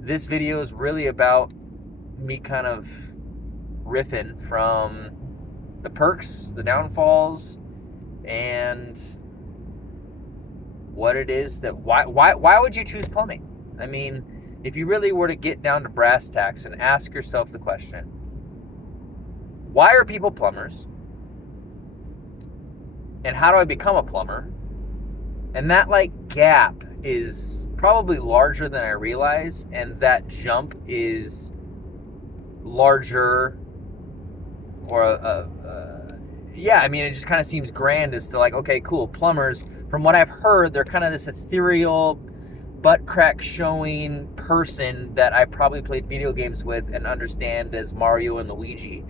this video is really about me kind of riffing from the perks, the downfalls, and what it is that why would you choose plumbing? I mean, if you really were to get down to brass tacks and ask yourself the question, why are people plumbers? And how do I become a plumber? And that gap is probably larger than I realize, and that jump is larger, or yeah, I mean, it just kind of seems grand as to okay, cool, plumbers, from what I've heard, they're kind of this ethereal, butt crack showing person that I probably played video games with and understand as Mario and Luigi.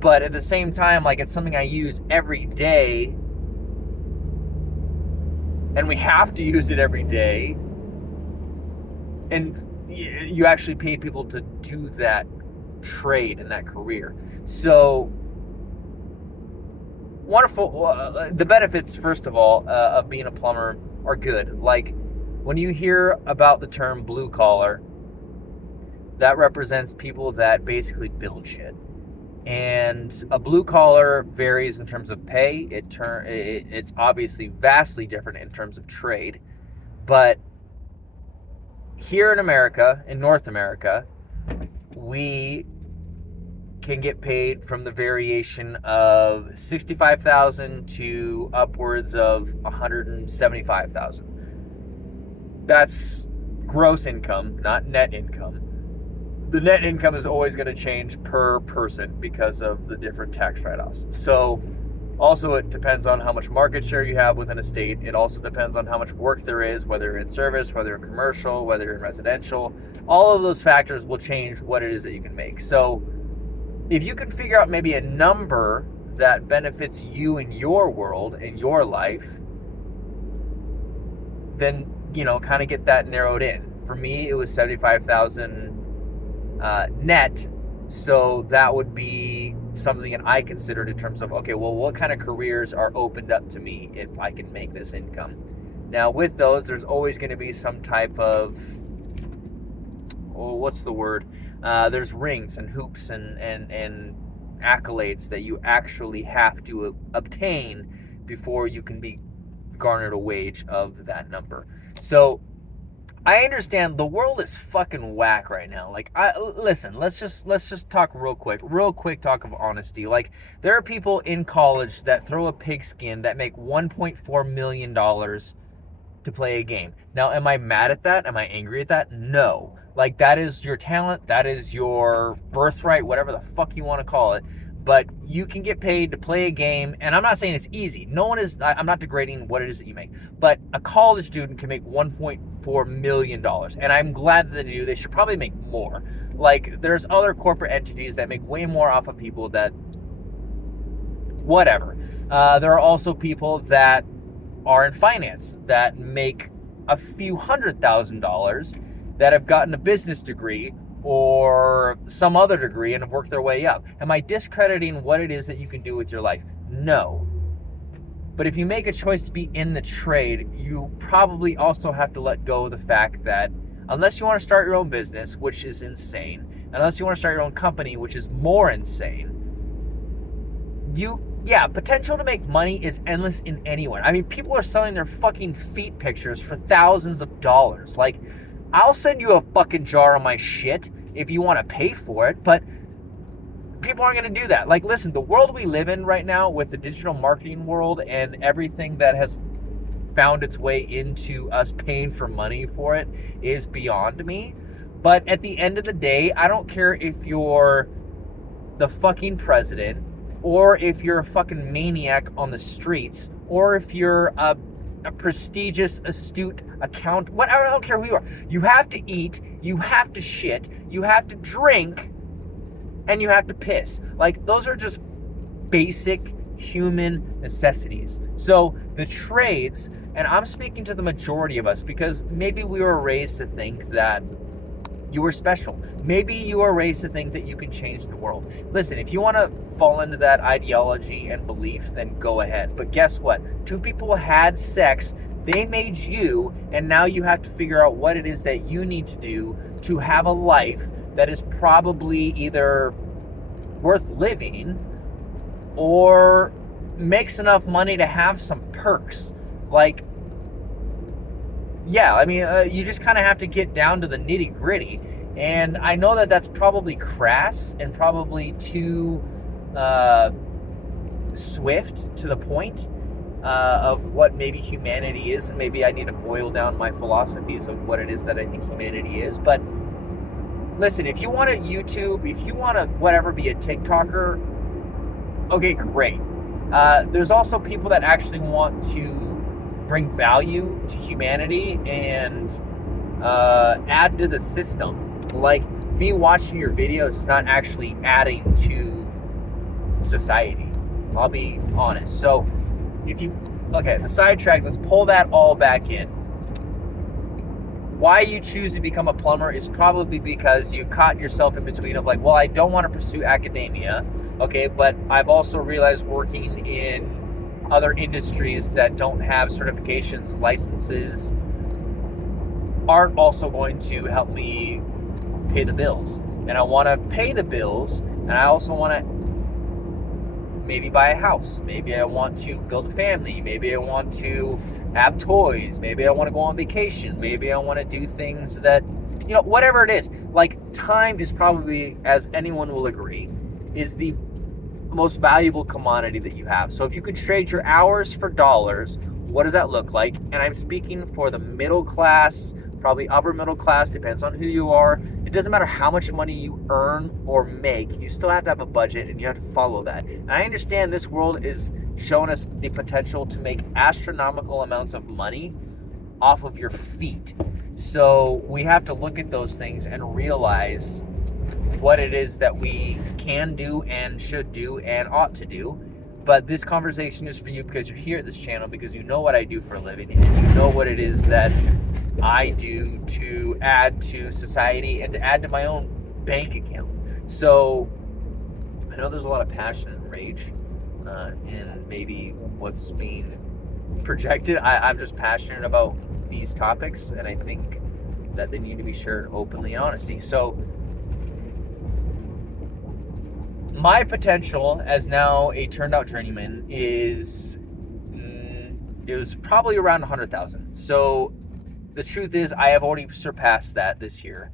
But at the same time, it's something I use every day, and we have to use it every day. And you actually paid people to do that trade and that career. So wonderful. The benefits, first of all, of being a plumber are good. Like, when you hear about the term blue collar, that represents people that basically build shit. And a blue collar varies in terms of pay. It's obviously vastly different in terms of trade. But here in America, in North America, we can get paid from the variation of $65,000 to upwards of $175,000. That's gross income, not net income. The net income is always going to change per person because of the different tax write-offs. So also, it depends on how much market share you have within a state. It also depends on how much work there is, whether in service, whether in commercial, whether in residential. All of those factors will change what it is that you can make. So if you can figure out maybe a number that benefits you in your world, in your life, then, kind of get that narrowed in. For me, it was 75,000 net. So that would be something that I considered in terms of, okay, well, what kind of careers are opened up to me if I can make this income? Now, with those, there's always going to be some type of, what's the word? There's rings and hoops and accolades that you actually have to obtain before you can be garnered a wage of that number. So I understand the world is fucking whack right now. Listen, let's just talk real quick talk of honesty. There are people in college that throw a pigskin that make $1.4 million to play a game. Now, am I mad at that? Am I angry at that? No. That is your talent, that is your birthright, whatever the fuck you want to call it. But you can get paid to play a game, and I'm not saying it's easy. I'm not degrading what it is that you make. But a college student can make $1.4 million, and I'm glad that they do. They should probably make more. There's other corporate entities that make way more off of people that, whatever. There are also people that are in finance that make a few $100,000 that have gotten a business degree or some other degree and have worked their way up. Am I discrediting what it is that you can do with your life? No. But if you make a choice to be in the trade, you probably also have to let go of the fact that unless you want to start your own business, which is insane, unless you want to start your own company, which is more insane, potential to make money is endless in anywhere. I mean, people are selling their fucking feet pictures for thousands of dollars. I'll send you a fucking jar of my shit if you want to pay for it, but people aren't going to do that. Listen, the world we live in right now with the digital marketing world and everything that has found its way into us paying for money for it is beyond me. But at the end of the day, I don't care if you're the fucking president, or if you're a fucking maniac on the streets, or if you're a prestigious, astute accountant. I don't care who you are. You have to eat, you have to shit, you have to drink, and you have to piss. Those are just basic human necessities. So the trades, and I'm speaking to the majority of us because maybe we were raised to think that you were special. Maybe you are raised to think that you can change the world. Listen, if you want to fall into that ideology and belief, then go ahead. But guess what? Two people had sex, they made you, and now you have to figure out what it is that you need to do to have a life that is probably either worth living or makes enough money to have some perks. Like, yeah, I mean, you just kind of have to get down to the nitty gritty. And I know that that's probably crass and probably too swift to the point of what maybe humanity is, and maybe I need to boil down my philosophies of what it is that I think humanity is. But listen, if you want to YouTube, if you want to whatever, be a TikToker, okay, great. There's also people that actually want to bring value to humanity and add to the system. Like, me watching your videos is not actually adding to society. I'll be honest. So, the sidetrack, let's pull that all back in. Why you choose to become a plumber is probably because you caught yourself in between of like, well, I don't want to pursue academia, okay, but I've also realized working in other industries that don't have certifications, licenses, aren't also going to help me pay the bills. And I want to pay the bills, and I also want to maybe buy a house. Maybe I want to build a family. Maybe I want to have toys. Maybe I want to go on vacation. Maybe I want to do things that, whatever it is. Like, time is probably, as anyone will agree, is the most valuable commodity that you have. So if you could trade your hours for dollars, what does that look like? And I'm speaking for the middle class, probably upper middle class, depends on who you are. It doesn't matter how much money you earn or make, you still have to have a budget and you have to follow that. And I understand this world is showing us the potential to make astronomical amounts of money off of your feet. So we have to look at those things and realize what it is that we can do and should do and ought to do. But this conversation is for you because you're here at this channel, because you know what I do for a living and you know what it is that I do to add to society and to add to my own bank account. So I know there's a lot of passion and rage in maybe what's being projected. I'm just passionate about these topics, and I think that they need to be shared openly and honestly. So my potential as now a turned out journeyman is it was probably around 100,000. So the truth is, I have already surpassed that this year.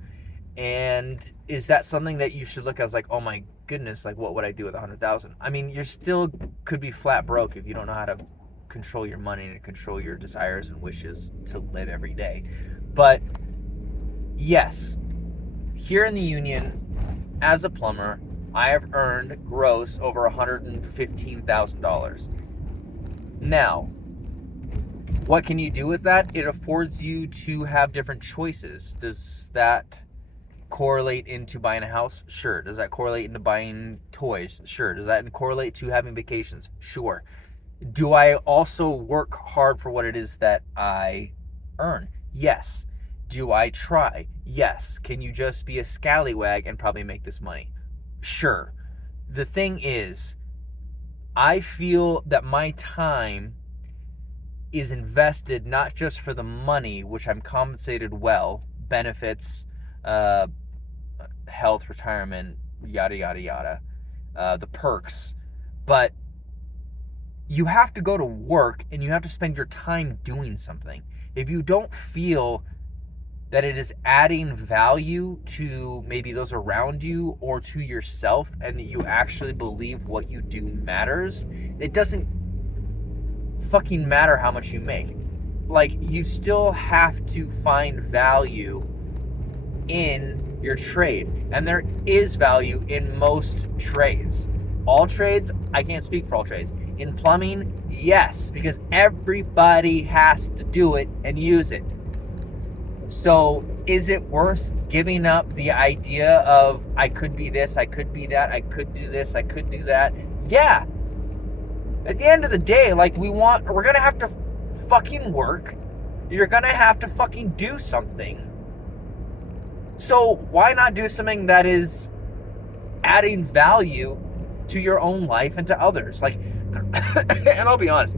And is that something that you should look at as like, oh my goodness, like what would I do with 100,000? I mean, you're still could be flat broke if you don't know how to control your money and control your desires and wishes to live every day. But yes, here in the Union, as a plumber, I have earned gross over $115,000. Now, what can you do with that? It affords you to have different choices. Does that correlate into buying a house? Sure. Does that correlate into buying toys? Sure. Does that correlate to having vacations? Sure. Do I also work hard for what it is that I earn? Yes. Do I try? Yes. Can you just be a scallywag and probably make this money? Sure. The thing is, I feel that my time is invested not just for the money, which I'm compensated well, benefits, health, retirement, yada, yada, yada, the perks, but you have to go to work and you have to spend your time doing something. If you don't feel that it is adding value to maybe those around you or to yourself, and that you actually believe what you do matters, it doesn't fucking matter how much you make. Like, you still have to find value in your trade, and there is value in most trades. All trades, I can't speak for all trades. In plumbing, yes, because everybody has to do it and use it. So is it worth giving up the idea of I could be this, I could be that, I could do this, I could do that? Yeah. At the end of the day, like, we're gonna have to fucking work. You're gonna have to fucking do something. So why not do something that is adding value to your own life and to others? Like, and I'll be honest,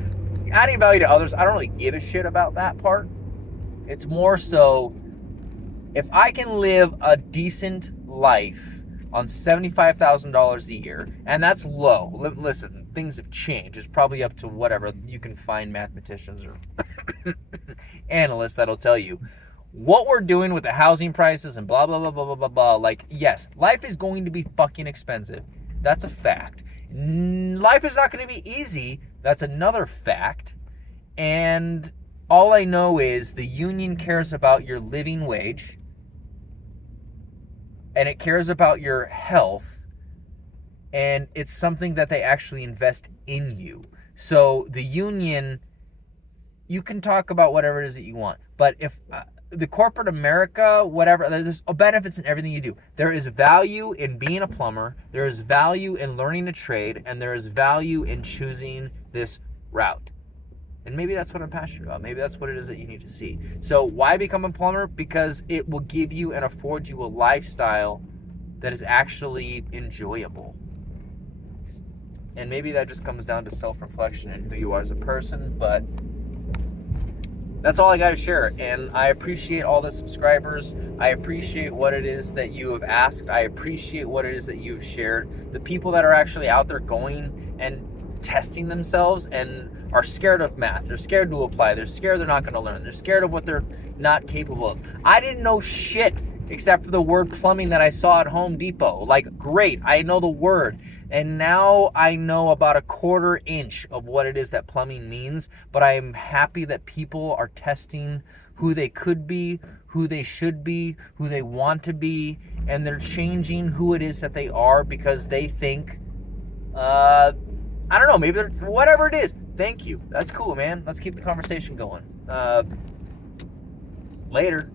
adding value to others, I don't really give a shit about that part. It's more so If I can live a decent life on $75,000 a year, and that's low. Listen, things have changed. It's probably up to whatever. You can find mathematicians or analysts that'll tell you what we're doing with the housing prices and blah, blah, blah, blah, blah, blah, blah. Like, yes, life is going to be fucking expensive. That's a fact. Life is not going to be easy. That's another fact. And all I know is the union cares about your living wage, and it cares about your health, and it's something that they actually invest in you. So the union, you can talk about whatever it is that you want, but if the corporate America, whatever, there's benefits in everything you do. There is value in being a plumber, there is value in learning a trade, and there is value in choosing this route. And maybe that's what I'm passionate about. Maybe that's what it is that you need to see. So why become a plumber? Because it will give you and afford you a lifestyle that is actually enjoyable. And maybe that just comes down to self-reflection and who you are as a person, but that's all I got to share. And I appreciate all the subscribers. I appreciate what it is that you have asked. I appreciate what it is that you've shared. The people that are actually out there going and testing themselves and are scared of math. They're scared to apply. They're scared they're not going to learn. They're scared of what they're not capable of. I didn't know shit except for the word plumbing that I saw at Home Depot. Like, great, I know the word. And now I know about a 1/4 inch of what it is that plumbing means. But I am happy that people are testing who they could be, who they should be, who they want to be. And they're changing who it is that they are because they think, I don't know, maybe whatever it is. Thank you. That's cool, man. Let's keep the conversation going. Later.